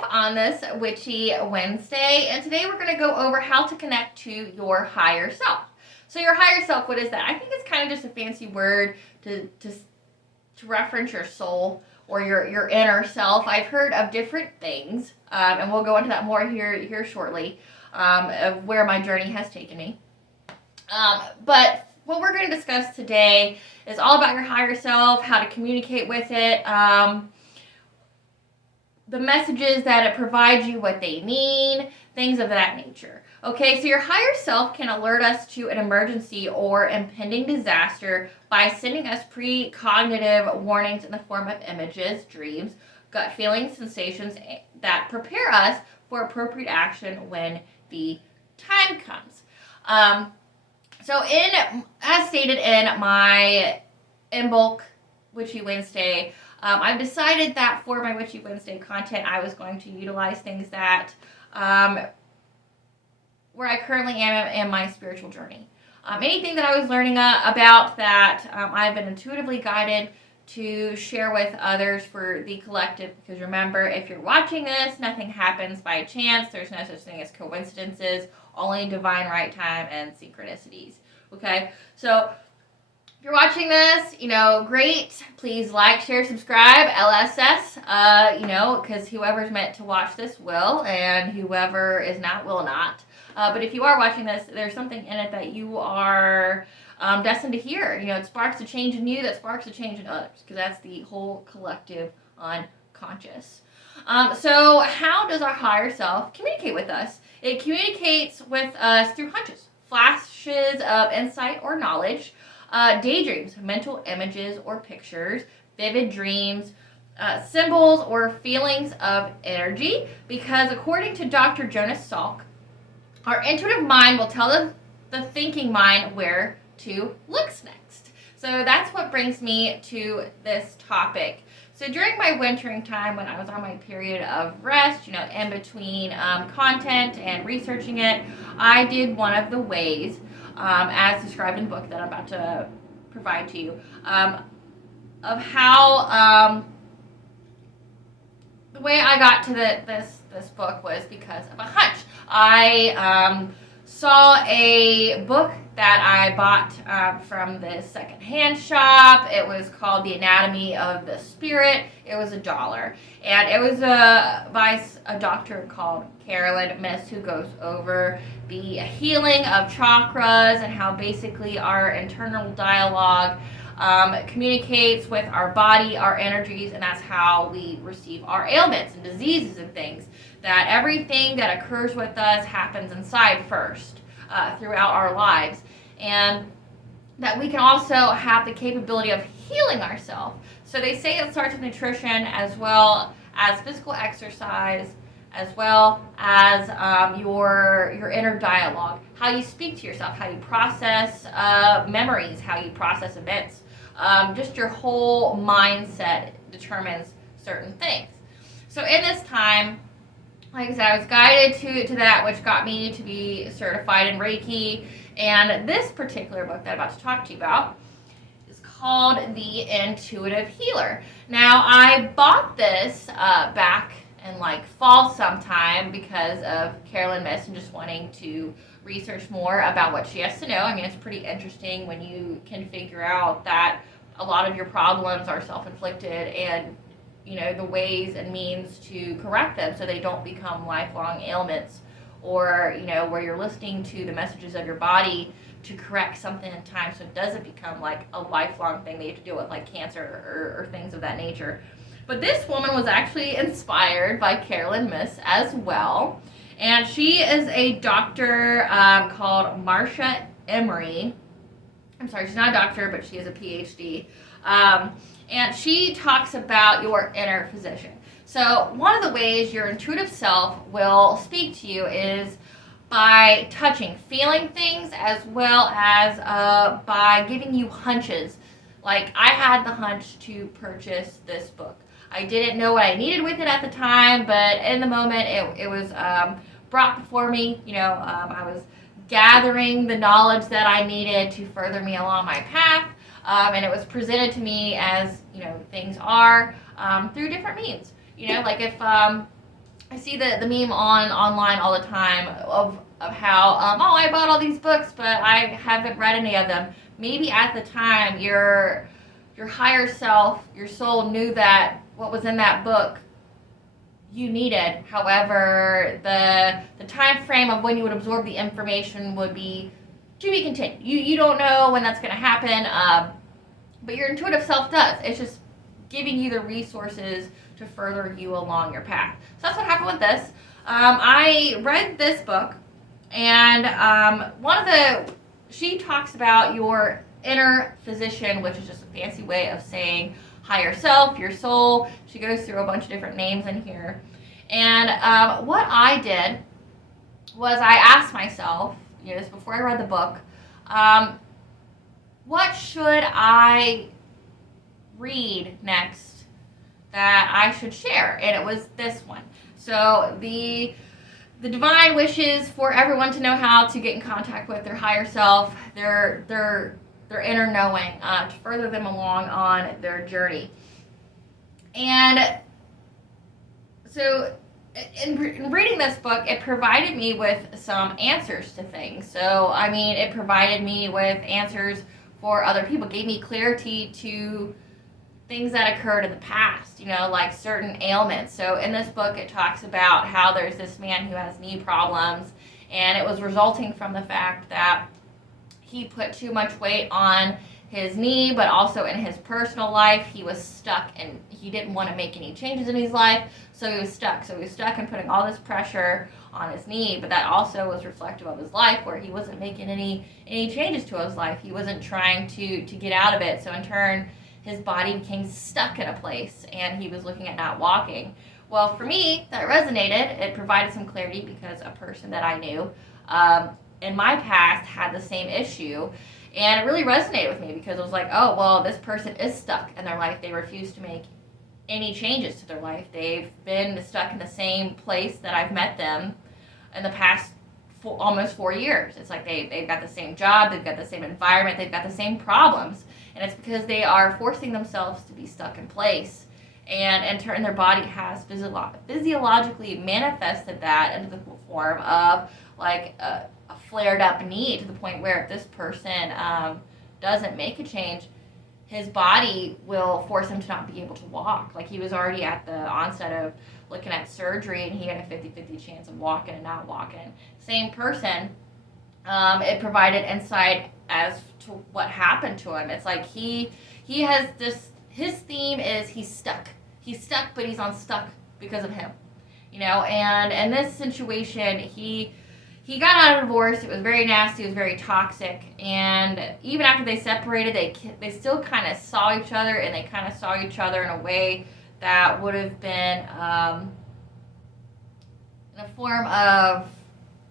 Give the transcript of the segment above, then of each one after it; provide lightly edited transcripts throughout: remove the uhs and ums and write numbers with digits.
yourself on this Witchy Wednesday, and today we're going to go over how to connect to your higher self. So your higher self, what is that? I think it's kind of just a fancy word to reference your soul or your inner self. I've heard of different things, and we'll go into that more here shortly, of where my journey has taken me. But what we're going to discuss today is all about your higher self, how to communicate with it, the messages that it provides you, what they mean, things of that nature. Okay, so your higher self can alert us to an emergency or impending disaster by sending us precognitive warnings in the form of images, dreams, gut feelings, sensations that prepare us for appropriate action when the time comes. So as stated in my in-bulk Witchy Wednesday, I've decided that for my Witchy Wednesday content, I was going to utilize things that where I currently am in my spiritual journey. Anything that I was learning about that I've been intuitively guided to share with others for the collective. Because remember, if you're watching this, nothing happens by chance. There's no such thing as coincidences, only divine right time and synchronicities. Okay, so if you're watching this, great. Please like, share, subscribe, LSS, because whoever's meant to watch this will, and whoever is not will not. But if you are watching this, there's something in it that you are destined to hear. It sparks a change in you that sparks a change in others, because that's the whole collective unconscious. So how does our higher self communicate with us? It communicates with us through hunches, flashes of insight or knowledge, daydreams, mental images or pictures, vivid dreams, symbols or feelings of energy, because according to Dr. Jonas Salk, our intuitive mind will tell the thinking mind where to look next. So that's what brings me to this topic. So during my wintering time, when I was on my period of rest, in between content and researching it, I did one of the ways, as described in the book that I'm about to provide to you, of how the way I got to this book was because of a hunch. I saw a book that I bought from this secondhand shop. It was called The Anatomy of the Spirit. It was $1, and it was by a doctor called Carolyn Miss, who goes over the healing of chakras and how basically our internal dialogue communicates with our body, our energies, and that's how we receive our ailments and diseases and things. That everything that occurs with us happens inside first throughout our lives, and that we can also have the capability of healing ourselves. So they say it starts with nutrition as well as physical exercise, as well as your inner dialogue, how you speak to yourself, how you process memories, how you process events. Just your whole mindset determines certain things. So in this time, like I said, I was guided to that, which got me to be certified in Reiki. And this particular book that I'm about to talk to you about is called The Intuitive Healer. Now, I bought this back in fall sometime because of Carolyn Miss and just wanting to research more about what she has to know. I mean, it's pretty interesting when you can figure out that a lot of your problems are self-inflicted, and the ways and means to correct them so they don't become lifelong ailments, or where you're listening to the messages of your body to correct something in time so it doesn't become like a lifelong thing that you have to deal with, like cancer or things of that nature. But this woman was actually inspired by Carolyn Miss as well, and she is a doctor called Marcia Emery. I'm sorry, she's not a doctor, but she is a PhD. And she talks about your inner physician. So one of the ways your intuitive self will speak to you is by touching, feeling things, as well as by giving you hunches. Like, I had the hunch to purchase this book. I didn't know what I needed with it at the time, but in the moment it was brought before me. I was gathering the knowledge that I needed to further me along my path. And it was presented to me as, things are through different means. Like if I see the meme online all the time of how oh, I bought all these books but I haven't read any of them. Maybe at the time your higher self, your soul knew that what was in that book you needed. However, the time frame of when you would absorb the information would be to be continued. You don't know when that's going to happen, but your intuitive self does. It's just giving you the resources to further you along your path. So that's what happened with this. I read this book, and she talks about your inner physician, which is just a fancy way of saying higher self, your soul. She goes through a bunch of different names in here. And what I did was I asked myself, this before I read the book, what should I read next that I should share? And it was this one. So the divine wishes for everyone to know how to get in contact with their higher self, their inner knowing, to further them along on their journey. And so in reading this book, it provided me with some answers to things. So, I mean, it provided me with answers for other people, gave me clarity to things that occurred in the past, like certain ailments. So in this book, it talks about how there's this man who has knee problems, and it was resulting from the fact that he put too much weight on his knee, but also in his personal life, he was stuck, and he didn't want to make any changes in his life, so he was stuck. So he was stuck and putting all this pressure on his knee, but that also was reflective of his life, where he wasn't making any changes to his life. He wasn't trying to get out of it. So in turn, his body became stuck in a place, and he was looking at not walking. Well, for me, that resonated. It provided some clarity because a person that I knew in my past had the same issue. And it really resonated with me because it was like, oh, well, this person is stuck in their life. They refuse to make any changes to their life. They've been stuck in the same place that I've met them in the past almost 4 years. It's like they've got the same job, they've got the same environment, they've got the same problems. And it's because they are forcing themselves to be stuck in place. And in turn, their body has physiologically manifested that into the form of like a flared up knee, to the point where if this person doesn't make a change, his body will force him to not be able to walk. Like, he was already at the onset of looking at surgery, and he had a 50-50 chance of walking and not walking. Same person, it provided insight as to what happened to him. It's like he has this, his theme is he's stuck. He's stuck, but he's unstuck because of him. And in this situation, he got out of divorce. It was very nasty. It was very toxic. And even after they separated, they still kind of saw each other, and they kind of saw each other in a way that would have been in a form of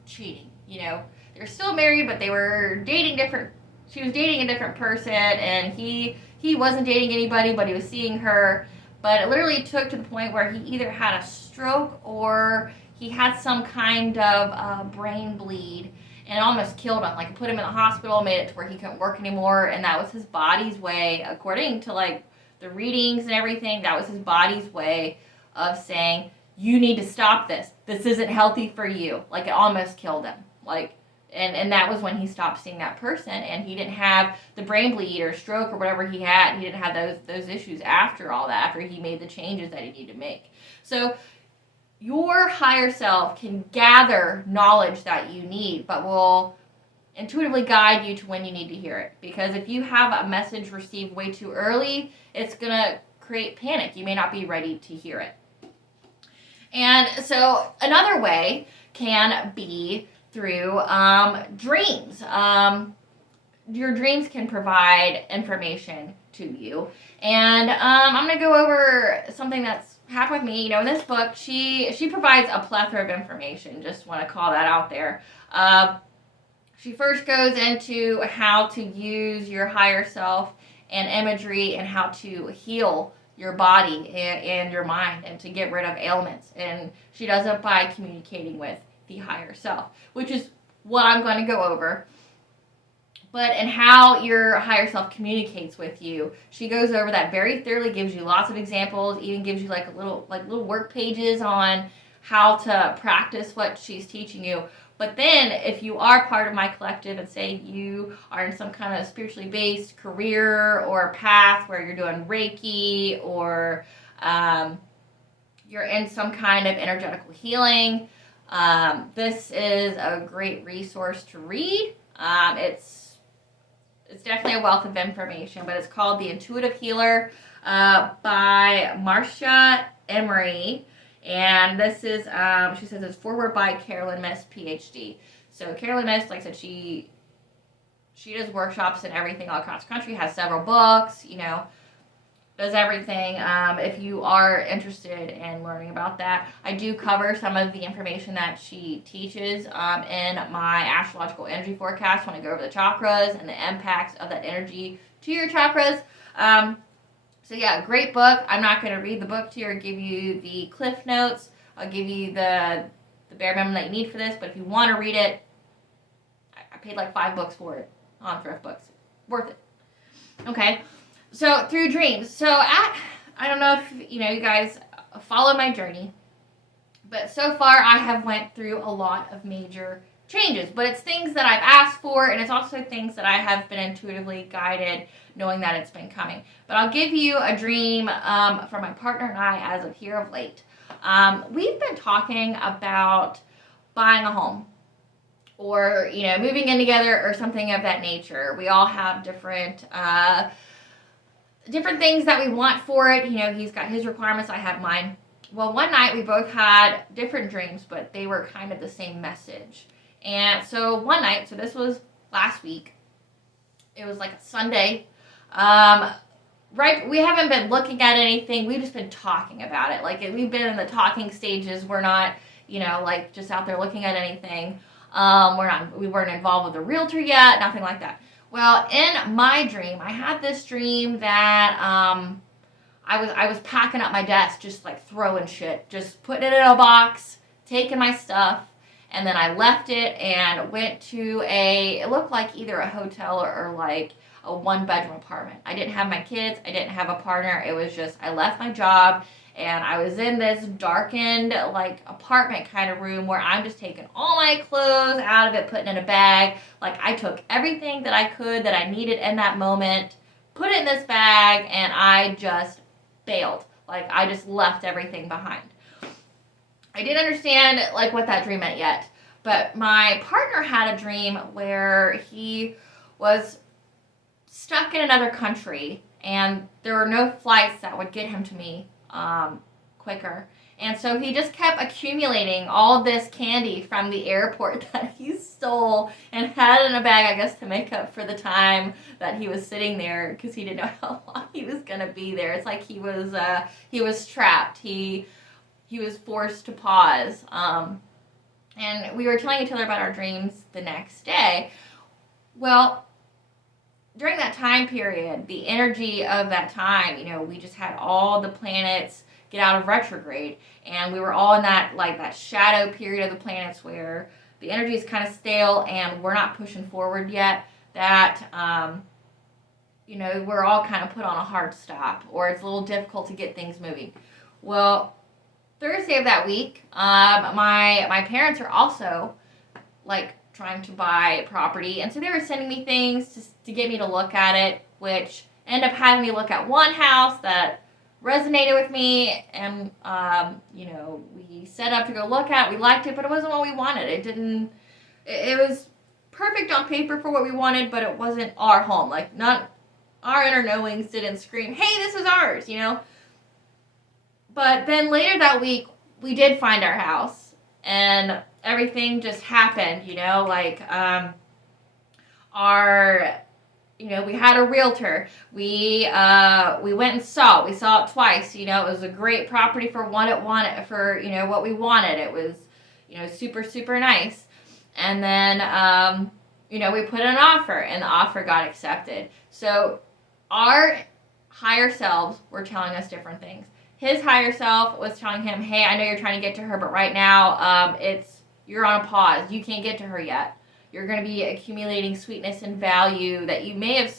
cheating. They were still married, but they were dating different. She was dating a different person, and he wasn't dating anybody, but he was seeing her. But it literally took to the point where he either had a stroke or he had some kind of brain bleed, and it almost killed him. Like, it put him in the hospital, made it to where he couldn't work anymore, and that was his body's way, according to like the readings and everything, that was his body's way of saying, you need to stop this. This isn't healthy for you. Like, it almost killed him. Like, and that was when he stopped seeing that person, and he didn't have the brain bleed or stroke or whatever he had. He didn't have those issues after all that, after he made the changes that he needed to make. So your higher self can gather knowledge that you need, but will intuitively guide you to when you need to hear it. Because if you have a message received way too early, it's going to create panic. You may not be ready to hear it. And so another way can be through dreams. Your dreams can provide information to you. And I'm going to go over something that's happened with me. In this book, she provides a plethora of information. Just want to call that out there. She first goes into how to use your higher self and imagery, and how to heal your body and your mind, and to get rid of ailments. And she does it by communicating with the higher self, which is what I'm going to go over. But and how your higher self communicates with you, she goes over that very thoroughly, gives you lots of examples, even gives you like little work pages on how to practice what she's teaching you. But then if you are part of my collective and say you are in some kind of spiritually based career or path where you're doing Reiki or you're in some kind of energetical healing, this is a great resource to read. It's definitely a wealth of information, but it's called The Intuitive Healer by Marcia Emery. And this is, she says it's forward by Carolyn Miss, PhD. So Carolyn Miss, like I said, she does workshops and everything all across the country, has several books, does everything. If you are interested in learning about that, I do cover some of the information that she teaches in my astrological energy forecast when I go over the chakras and the impacts of that energy to your chakras. So yeah, great book. I'm not going to read the book to you or give you the cliff notes. I'll give you the bare minimum that you need for this, but if you want to read it, I paid like $5 for it on Thrift Books. Worth it. Okay. So through dreams. So I don't know if you guys follow my journey, but so far I have went through a lot of major changes, but it's things that I've asked for, and it's also things that I have been intuitively guided, knowing that it's been coming. But I'll give you a dream from my partner and I as of here of late. We've been talking about buying a home or, moving in together or something of that nature. We all have different things that we want for it. He's got his requirements, I have mine. Well, one night we both had different dreams, but they were kind of the same message. And so one night, so this was last week, it was like a Sunday, right, we haven't been looking at anything, we've just been talking about it, like we've been in the talking stages, we're not, like just out there looking at anything, we weren't involved with a realtor yet, nothing like that. Well, in my dream, I had this dream that, I was packing up my desk, just like throwing shit, just putting it in a box, taking my stuff, and then I left it and went to it looked like either a hotel or like a 1-bedroom apartment. I didn't have my kids, I didn't have a partner, it was just, I left my job, and I was in this darkened, like, apartment kind of room where I'm just taking all my clothes out of it, putting it in a bag. Like, I took everything that I could, that I needed in that moment, put it in this bag, and I just bailed. Like, I just left everything behind. I didn't understand, like, what that dream meant yet. But my partner had a dream where he was stuck in another country, and there were no flights that would get him to me quicker. And so he just kept accumulating all this candy from the airport that he stole and had in a bag, I guess, to make up for the time that he was sitting there, because he didn't know how long he was going to be there. It's like he was trapped. He was forced to pause. And we were telling each other about our dreams the next day. Well, during that time period, the energy of that time, we just had all the planets get out of retrograde, and we were all in that, like, that shadow period of the planets where the energy is kind of stale and we're not pushing forward yet. That, we're all kind of put on a hard stop, or it's a little difficult to get things moving. Well, Thursday of that week, my parents are also, like, trying to buy property, and so they were sending me things to get me to look at it, which ended up having me look at one house that resonated with me, and we set up to go look at it. We liked it, but it wasn't what we wanted. It was perfect on paper for what we wanted, but it wasn't our home. Like, not our inner knowings didn't scream, hey, this is ours, But then later that week, we did find our house, and everything just happened, like, we had a realtor. We went and saw it. We saw it twice. It was a great property for what it wanted, for, what we wanted. It was, super, super nice. And then, we put in an offer, and the offer got accepted. So our higher selves were telling us different things. His higher self was telling him, hey, I know you're trying to get to her, but right now, you're on a pause. You can't get to her yet. You're going to be accumulating sweetness and value that you may have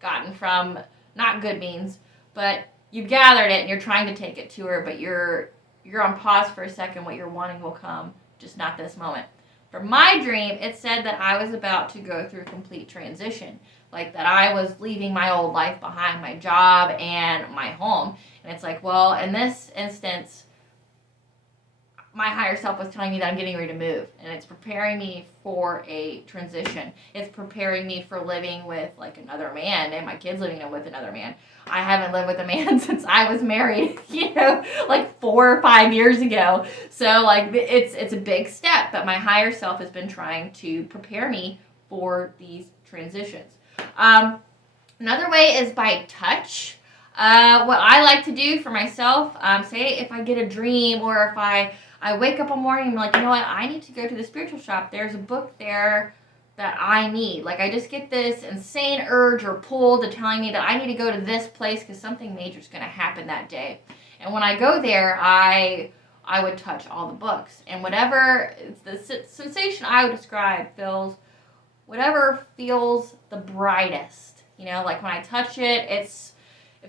gotten from not good means, but you've gathered it and you're trying to take it to her, but you're you're on pause for a second, what you're wanting will come, just not this moment. For my dream, it said that I was about to go through a complete transition, like that I was leaving my old life behind, my job and my home. And it's like, well, in this instance, my higher self was telling me that I'm getting ready to move, and it's preparing me for a transition. It's preparing me for living with like another man, and my kids living with another man. I haven't lived with a man since I was married, like 4 or 5 years ago. So like it's a big step, but my higher self has been trying to prepare me for these transitions. Another way is by touch. What I like to do for myself, say if I get a dream or if I wake up one morning and I'm like, you know what, I need to go to the spiritual shop. There's a book there that I need. Like I just get this insane urge or pull to telling me that I need to go to this place because something major is going to happen that day. And when I go there, I would touch all the books. And whatever the sensation I would describe whatever feels the brightest. Like when I touch it, it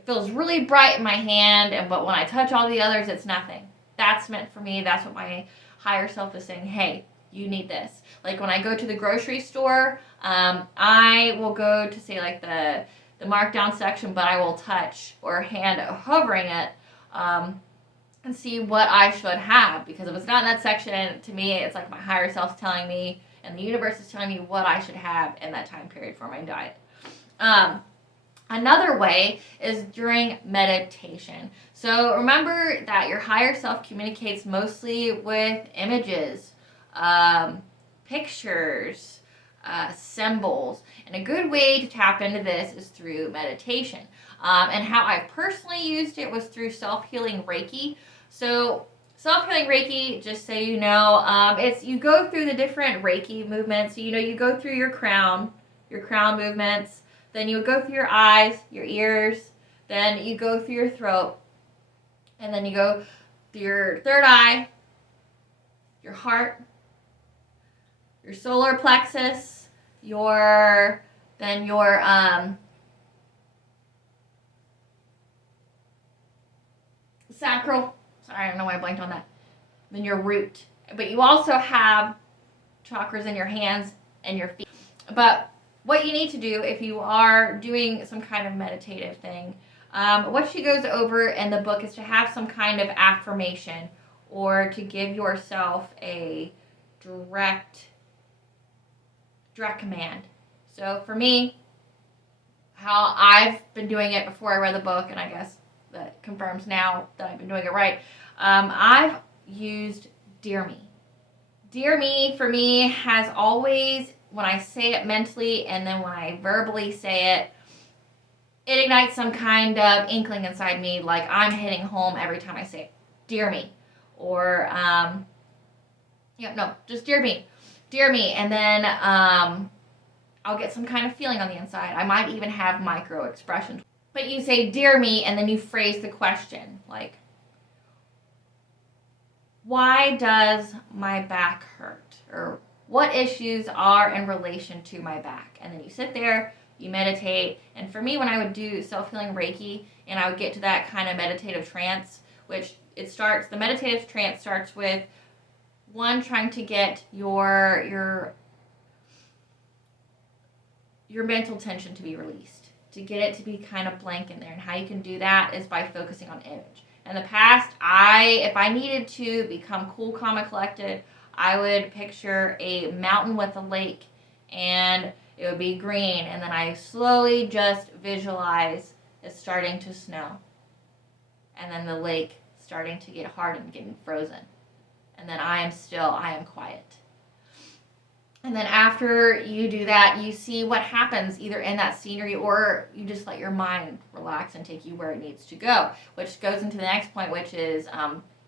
feels really bright in my hand, but when I touch all the others, it's nothing. That's meant for me. That's what my higher self is saying, hey, you need this. Like when I go to the grocery store, I will go to say like the markdown section, but I will touch or hand hovering it and see what I should have. Because if it's not in that section, to me, it's like my higher self's telling me and the universe is telling me what I should have in that time period for my diet. Another way is during meditation. So remember that your higher self communicates mostly with images, pictures, symbols. And a good way to tap into this is through meditation. And how I personally used it was through self-healing Reiki. So self-healing Reiki, just so you know, it's you go through the different Reiki movements. So, you go through your crown movements. Then you go through your eyes, your ears, then you go through your throat, and then you go through your third eye, your heart, your solar plexus, your sacral. Sorry, I don't know why I blanked on that. Then your root. But you also have chakras in your hands and your feet. But what you need to do if you are doing some kind of meditative thing, what she goes over in the book is to have some kind of affirmation or to give yourself a direct command. So for me, how I've been doing it before I read the book, and I guess that confirms now that I've been doing it right, I've used Dear Me. Dear Me, for me, has always, when I say it mentally and then when I verbally say it, it ignites some kind of inkling inside me, like I'm hitting home every time I say it. Dear Me. Or, just Dear Me. Dear Me. And then I'll get some kind of feeling on the inside. I might even have micro expressions. But you say, Dear Me, and then you phrase the question, like, why does my back hurt? Or what issues are in relation to my back? And then you sit there, you meditate. And for me, when I would do self-healing Reiki and I would get to that kind of meditative trance, which the meditative trance starts with one, trying to get your mental tension to be released, to get it to be kind of blank in there. And how you can do that is by focusing on image. In the past, if I needed to become cool, calm, and collected, I would picture a mountain with a lake, and it would be green, and then I slowly just visualize it starting to snow, and then the lake starting to get hard and getting frozen, and then I am still, I am quiet. And then after you do that, you see what happens either in that scenery, or you just let your mind relax and take you where it needs to go, which goes into the next point, which is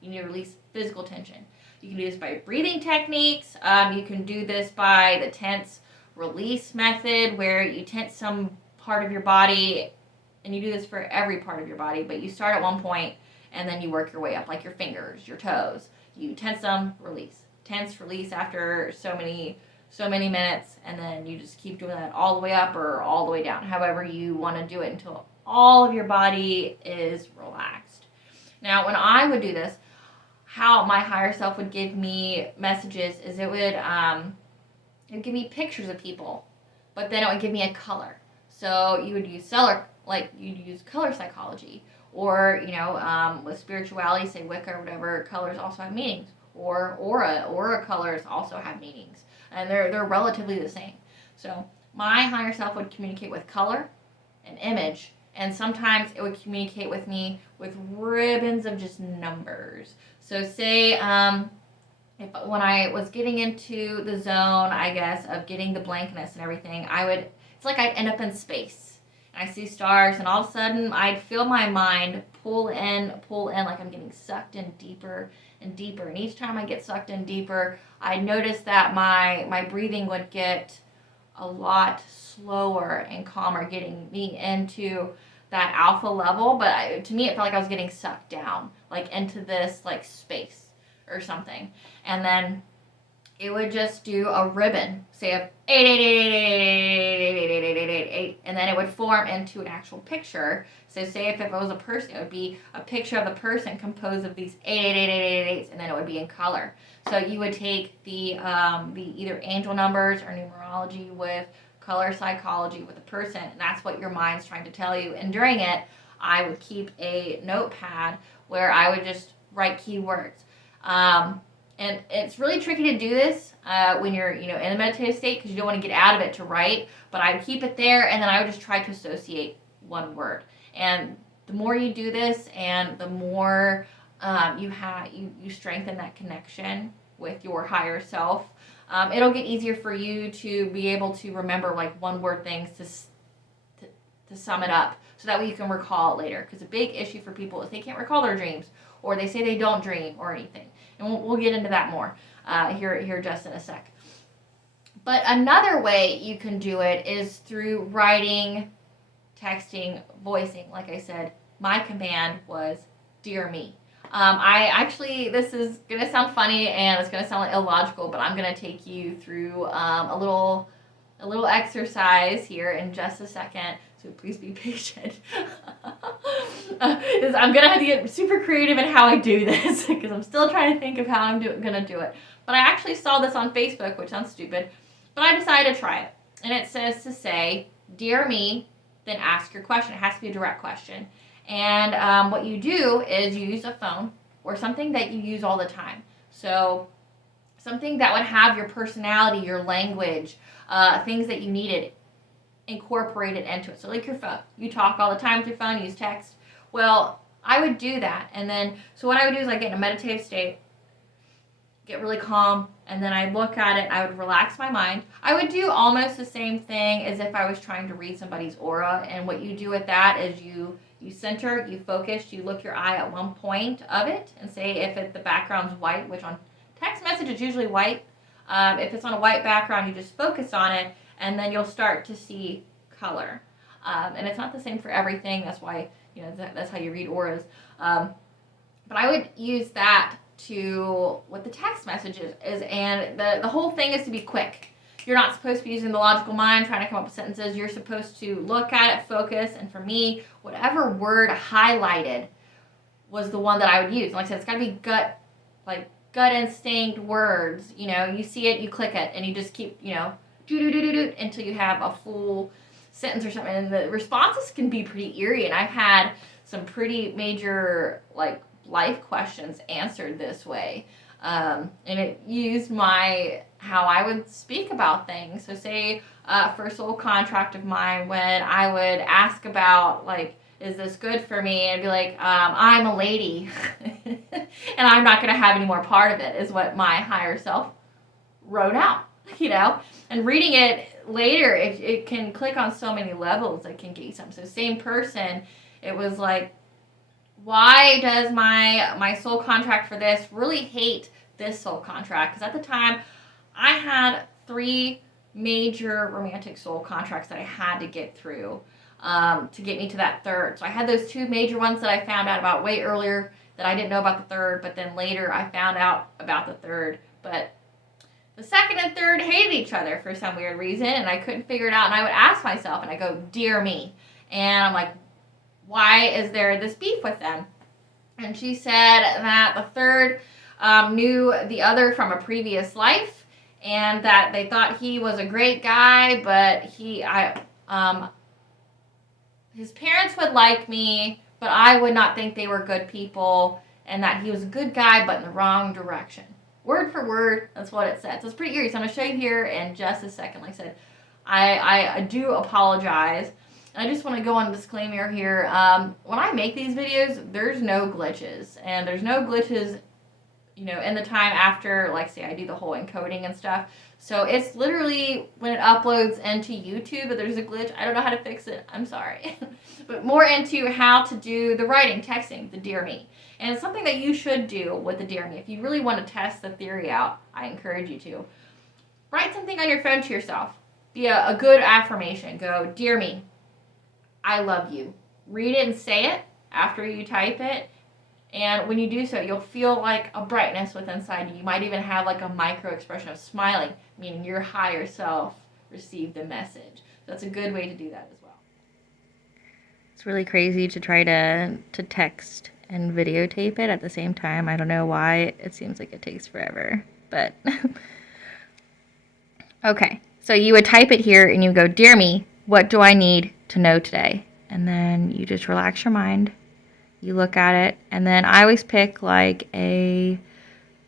you need to release physical tension. You can do this by breathing techniques. You can do this by the tense release method, where you tense some part of your body, and you do this for every part of your body, but you start at one point and then you work your way up, like your fingers, your toes. You tense them, release. Tense, release after so many minutes, and then you just keep doing that all the way up or all the way down, however you want to do it, until all of your body is relaxed. Now, when I would do this, how my higher self would give me messages is it would give me pictures of people, but then it would give me a color. So you would use you'd use color psychology, or with spirituality, say Wicca or whatever, colors also have meanings, or aura colors also have meanings, and they're relatively the same. So my higher self would communicate with color and image, and sometimes it would communicate with me with ribbons of just numbers. So say if when I was getting into the zone, I guess, of getting the blankness and everything, it's like I'd end up in space. And I see stars, and all of a sudden I'd feel my mind pull in, like I'm getting sucked in deeper and deeper. And each time I get sucked in deeper, I'd notice that my breathing would get a lot slower and calmer, getting me into that alpha level. But to me, it felt like I was getting sucked down, like into this like space or something. And then it would just do a ribbon, say of 8, and then it would form into an actual picture. So say if it was a person, it would be a picture of the person composed of these 8, and then it would be in color. So you would take the either angel numbers or numerology with color psychology with a person, and that's what your mind's trying to tell you. And during it, I would keep a notepad where I would just write keywords. And it's really tricky to do this when you're in a meditative state, because you don't want to get out of it to write. But I would keep it there, and then I would just try to associate one word. And the more you do this, and the more you strengthen that connection with your higher self, it'll get easier for you to be able to remember like one word things to sum it up, so that way you can recall it later. Because a big issue for people is they can't recall their dreams, or they say they don't dream or anything. And we'll get into that more here just in a sec. But another way you can do it is through writing, texting, voicing. Like I said, my command was "Dear me." This is going to sound funny and it's going to sound illogical, but I'm going to take you through a little exercise here in just a second. So please be patient. I'm going to have to get super creative in how I do this, because I'm still trying to think of how I'm going to do it. But I actually saw this on Facebook, which sounds stupid, but I decided to try it. And it says to say, "Dear me," then ask your question. It has to be a direct question. And what you do is you use a phone or something that you use all the time. So something that would have your personality, your language, things that you needed incorporated into it. So like your phone. You talk all the time with your phone, you use text. Well, I would do that. And then, so what I would do is I get in a meditative state, get really calm, and then I look at it, I would relax my mind. I would do almost the same thing as if I was trying to read somebody's aura. And what you do with that is you center, you focus, you look your eye at one point of it, and say if the background's white, which on text message is usually white. If it's on a white background, you just focus on it, and then you'll start to see color. And it's not the same for everything. That's why, that's how you read auras. But I would use that with the text messages, and the whole thing is to be quick. You're not supposed to be using the logical mind, trying to come up with sentences. You're supposed to look at it, focus, and for me, whatever word highlighted was the one that I would use. Like I said, it's got to be gut instinct words. You see it, you click it, and you just keep, until you have a full sentence or something. And the responses can be pretty eerie, and I've had some pretty major life questions answered this way, and it used how I would speak about things. So say for a soul contract of mine, when I would ask about is this good for me, and be like, I'm a lady and I'm not going to have any more part of it, is what my higher self wrote out. And reading it later, it can click on so many levels. It can get you something. So same person, it was like, why does my soul contract for this really hate this soul contract? Because at the time, I had 3 major romantic soul contracts that I had to get through to get me to that third. So I had those 2 major ones that I found out about way earlier that I didn't know about the third, but then later I found out about the third. But the second and third hated each other for some weird reason, and I couldn't figure it out. And I would ask myself, and I go, "Dear me." And I'm like, why is there this beef with them? And she said that the third knew the other from a previous life, and that they thought he was a great guy, but his parents would like me, but I would not think they were good people, and that he was a good guy, but in the wrong direction. Word for word, that's what it said. So it's pretty eerie. So I'm going to show you here in just a second. Like I said, I do apologize. And I just want to go on a disclaimer here. When I make these videos, there's no glitches. And there's no glitches, in the time after, like, say, I do the whole encoding and stuff. So it's literally when it uploads into YouTube, but there's a glitch. I don't know how to fix it. I'm sorry. But more into how to do the writing, texting, the Dear Me. And it's something that you should do with the Dear Me. If you really want to test the theory out, I encourage you to. Write something on your phone to yourself. Be a good affirmation. Go, Dear Me, I love you. Read it and say it after you type it. And when you do so, you'll feel like a brightness within inside you. You might even have like a micro expression of smiling, meaning your higher self received the message. So that's a good way to do that as well. It's really crazy to try to text and videotape it at the same time. I don't know why. It seems like it takes forever. But okay. So you would type it here and you go, Dear Me, what do I need to know today? And then you just relax your mind. You look at it, and then I always pick like if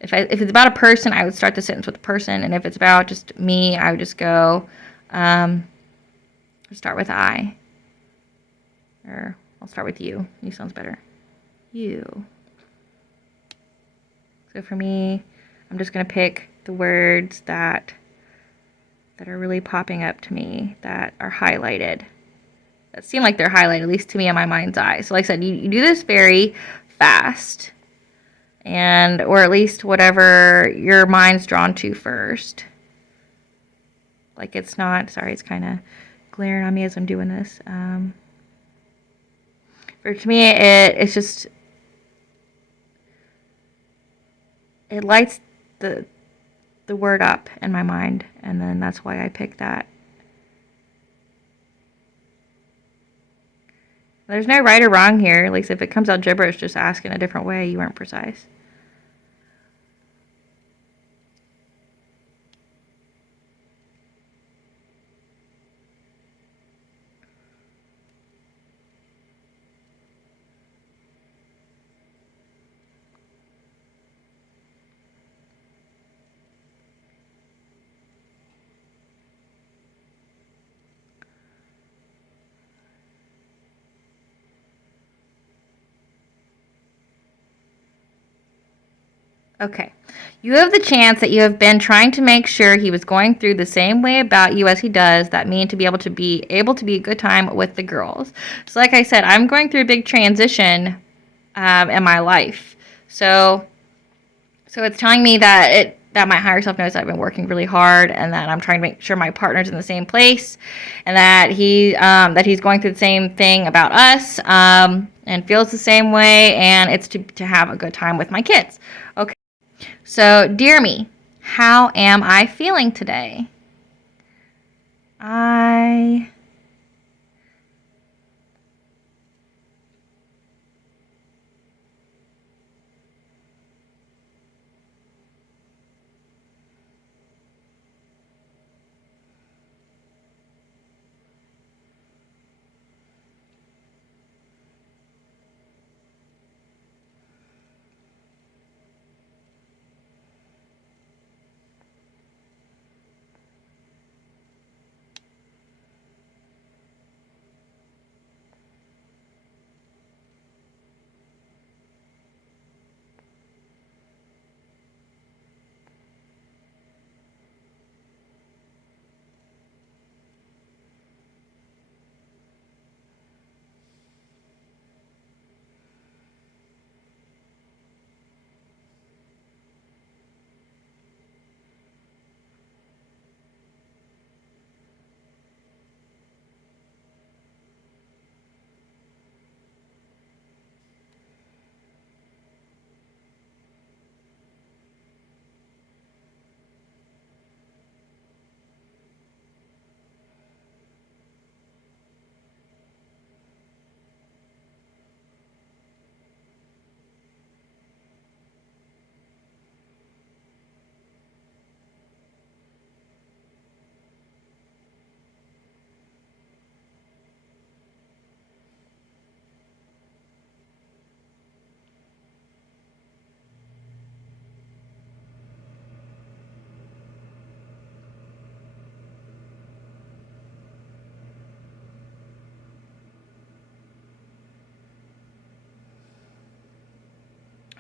it's about a person, I would start the sentence with a person, and if it's about just me, I would just go start with I, or I'll start with you. You sounds better. You. So for me, I'm just gonna pick the words that are really popping up to me, that are highlighted. That seem like they're highlighted, at least to me in my mind's eye. So like I said, you do this very fast, or at least whatever your mind's drawn to first. Like it's not, sorry, it's kind of glaring on me as I'm doing this. To me, it's just, it lights the word up in my mind, and then that's why I picked that. There's no right or wrong here. Like if it comes out gibberish, just ask in a different way. You weren't precise. Okay. You have the chance that you have been trying to make sure he was going through the same way about you as he does. That mean to be able to be a good time with the girls. So like I said, I'm going through a big transition in my life. So it's telling me that my higher self knows that I've been working really hard, and that I'm trying to make sure my partner's in the same place, and that he's going through the same thing about us, and feels the same way, and it's to have a good time with my kids. Okay. So, Dear Me, how am I feeling today?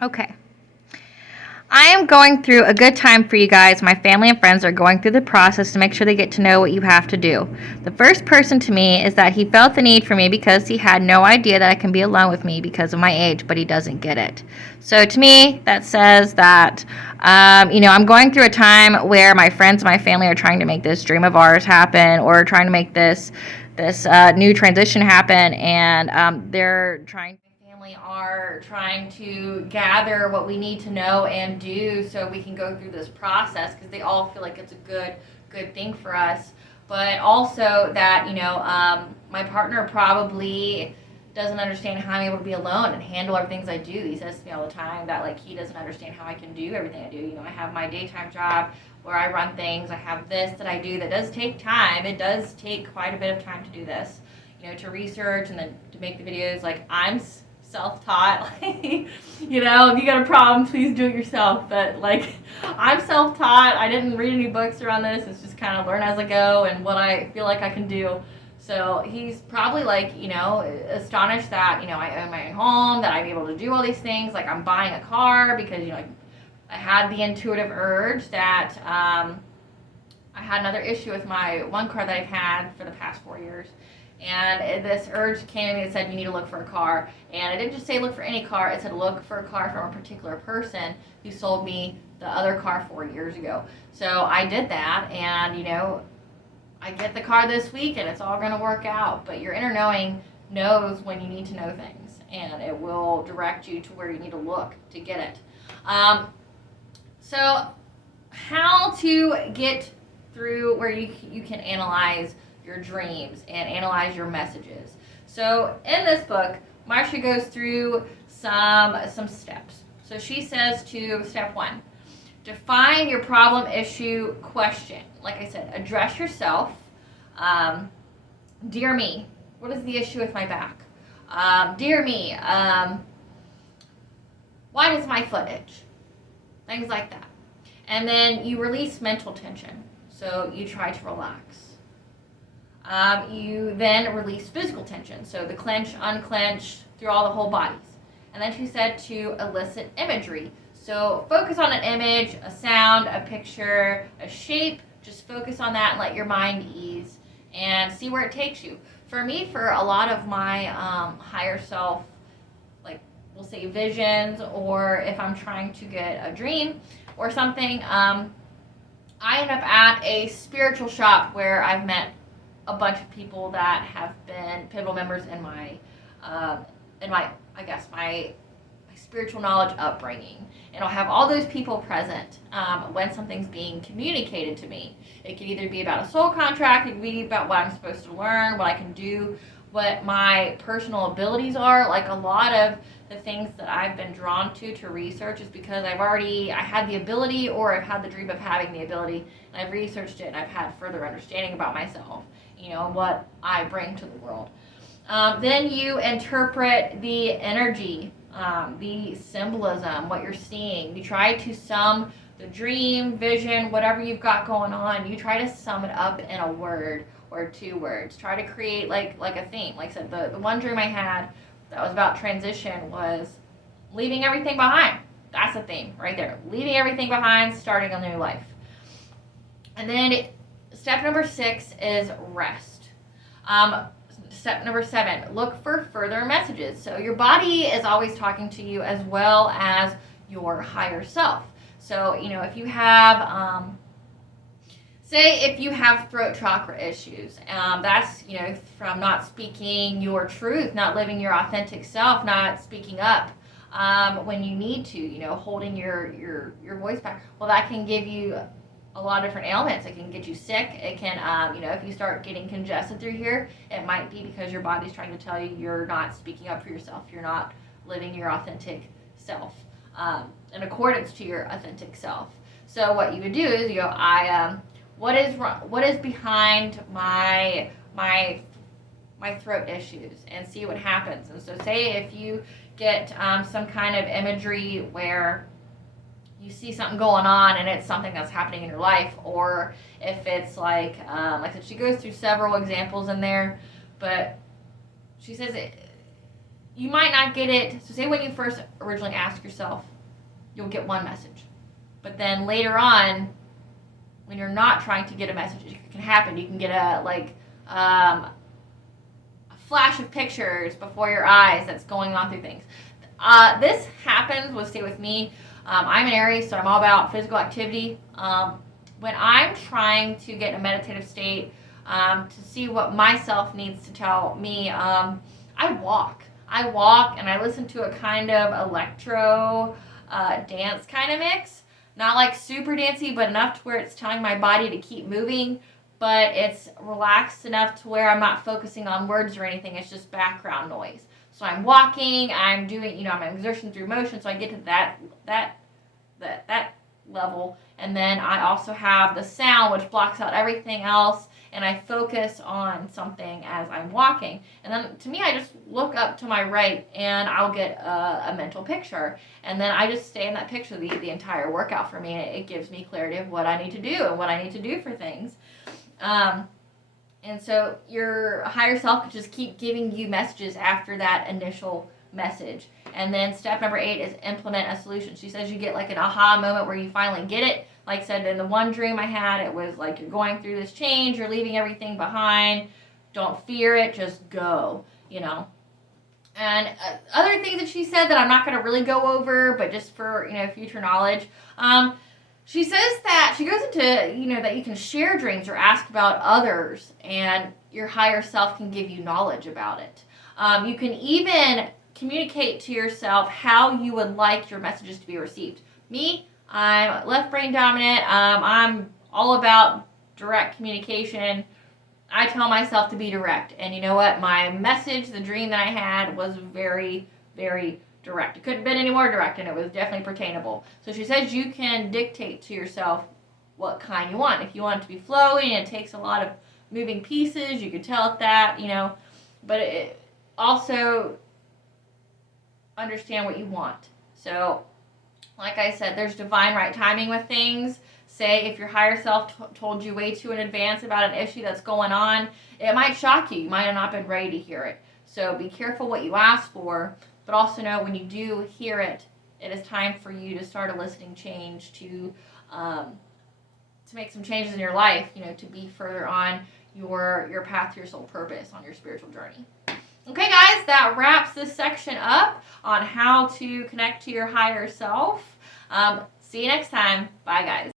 Okay. I am going through a good time for you guys. My family and friends are going through the process to make sure they get to know what you have to do. The first person to me is that he felt the need for me because he had no idea that I can be alone with me because of my age, but he doesn't get it. So to me, that says that, I'm going through a time where my friends and my family are trying to make this dream of ours happen, or trying to make this new transition happen, and they're trying. Family are trying to gather what we need to know and do so we can go through this process, because they all feel like it's a good thing for us. But also that my partner probably doesn't understand how I'm able to be alone and handle everything I do. He says to me all the time that like he doesn't understand how I can do everything I do. I have my daytime job where I run things. I have this that I do that does take time. It does take quite a bit of time to do this, to research and then to make the videos. Like, I'm self-taught. If you got a problem, please do it yourself. But like, I'm self-taught. I didn't read any books around this. It's just kind of learn as I go and what I feel like I can do. So he's probably like, astonished that, I own my own home, that I'm able to do all these things. Like, I'm buying a car because, I had the intuitive urge that I had another issue with my one car that I've had for the past 4 years. And this urge came to me and said, you need to look for a car. And it didn't just say look for any car. It said look for a car from a particular person who sold me the other car 4 years ago. So I did that, and, I get the car this week, and it's all going to work out. But your inner knowing knows when you need to know things, and it will direct you to where you need to look to get it. So how to get through where you can analyze your dreams and analyze your messages. So in this book, Marcia goes through some steps. So she says to step 1, define your problem, issue, question. Like I said, address yourself. Dear me, what is the issue with my back? Dear me, why does my foot itch? Things like that. And then you release mental tension. So you try to relax. You then release physical tension. So the clench, unclench, through all the whole bodies. And then she said to elicit imagery. So focus on an image, a sound, a picture, a shape. Just focus on that and let your mind ease and see where it takes you. For me, for a lot of my higher self, like we'll say visions, or if I'm trying to get a dream or something, I end up at a spiritual shop where I've met a bunch of people that have been pivotal members in my spiritual knowledge upbringing. And I'll have all those people present when something's being communicated to me. It could either be about a soul contract, it could be about what I'm supposed to learn, what I can do, what my personal abilities are. Like, a lot of the things that I've been drawn to research is because I had the ability, or I've had the dream of having the ability, and I've researched it, and I've had further understanding about myself, and what I bring to the world. Then you interpret the energy, the symbolism, what you're seeing. You try to sum the dream, vision, whatever you've got going on. You try to sum it up in a word or 2 words. Try to create like a theme. Like I said, the one dream I had that was about transition was leaving everything behind. That's a theme right there. Leaving everything behind, starting a new life. And then step number 6 is rest. Step number 7, look for further messages. So your body is always talking to you, as well as your higher self. So, if you have, if you have throat chakra issues, that's, from not speaking your truth, not living your authentic self, not speaking up when you need to, holding your voice back. Well, that can give you a lot of different ailments. It can get you sick. It can, if you start getting congested through here, it might be because your body's trying to tell you you're not speaking up for yourself. You're not living your authentic self in accordance to your authentic self. So what you would do is, what is behind my throat issues, and see what happens. And so say if you get some kind of imagery where you see something going on and it's something that's happening in your life, or if it's like she goes through several examples in there, but she says you might not get it. So say when you first originally ask yourself, you'll get one message. But then later on, when you're not trying to get a message, it can happen. You can get a flash of pictures before your eyes that's going on through things. This happens with Stay With Me. I'm an Aries, so I'm all about physical activity. When I'm trying to get in a meditative state, to see what myself needs to tell me, I walk. I walk and I listen to a kind of electro dance kind of mix. Not like super dancey, but enough to where it's telling my body to keep moving, but it's relaxed enough to where I'm not focusing on words or anything. It's just background noise. So I'm walking, I'm doing, I'm exertion through motion, so I get to that level. And then I also have the sound, which blocks out everything else, and I focus on something as I'm walking. And then to me, I just look up to my right, and I'll get a mental picture. And then I just stay in that picture the entire workout for me. It gives me clarity of what I need to do and what I need to do for things. And so your higher self could just keep giving you messages after that initial message. And then step number 8 is implement a solution. She says you get like an aha moment where you finally get it. Like I said, in the one dream I had, it was like you're going through this change, you're leaving everything behind. Don't fear it, just go, And other things that she said that I'm not going to really go over, but just for, future knowledge. She says that she goes into, that you can share dreams or ask about others, and your higher self can give you knowledge about it. You can even communicate to yourself how you would like your messages to be received. Me, I'm left brain dominant. I'm all about direct communication. I tell myself to be direct. And you know what? My message, the dream that I had, was very, very direct. It couldn't have been any more direct, and it was definitely pertainable. So she says you can dictate to yourself what kind you want. If you want it to be flowing, it takes a lot of moving pieces. You can tell it that, But it also understand what you want. So, like I said, there's divine right timing with things. Say if your higher self told you way too in advance about an issue that's going on, it might shock you. You might have not been ready to hear it. So be careful what you ask for, but also know when you do hear it, it is time for you to start eliciting change, to make some changes in your life, to be further on your path to your soul purpose, on your spiritual journey. Okay, guys, that wraps this section up on how to connect to your higher self. See you next time. Bye, guys.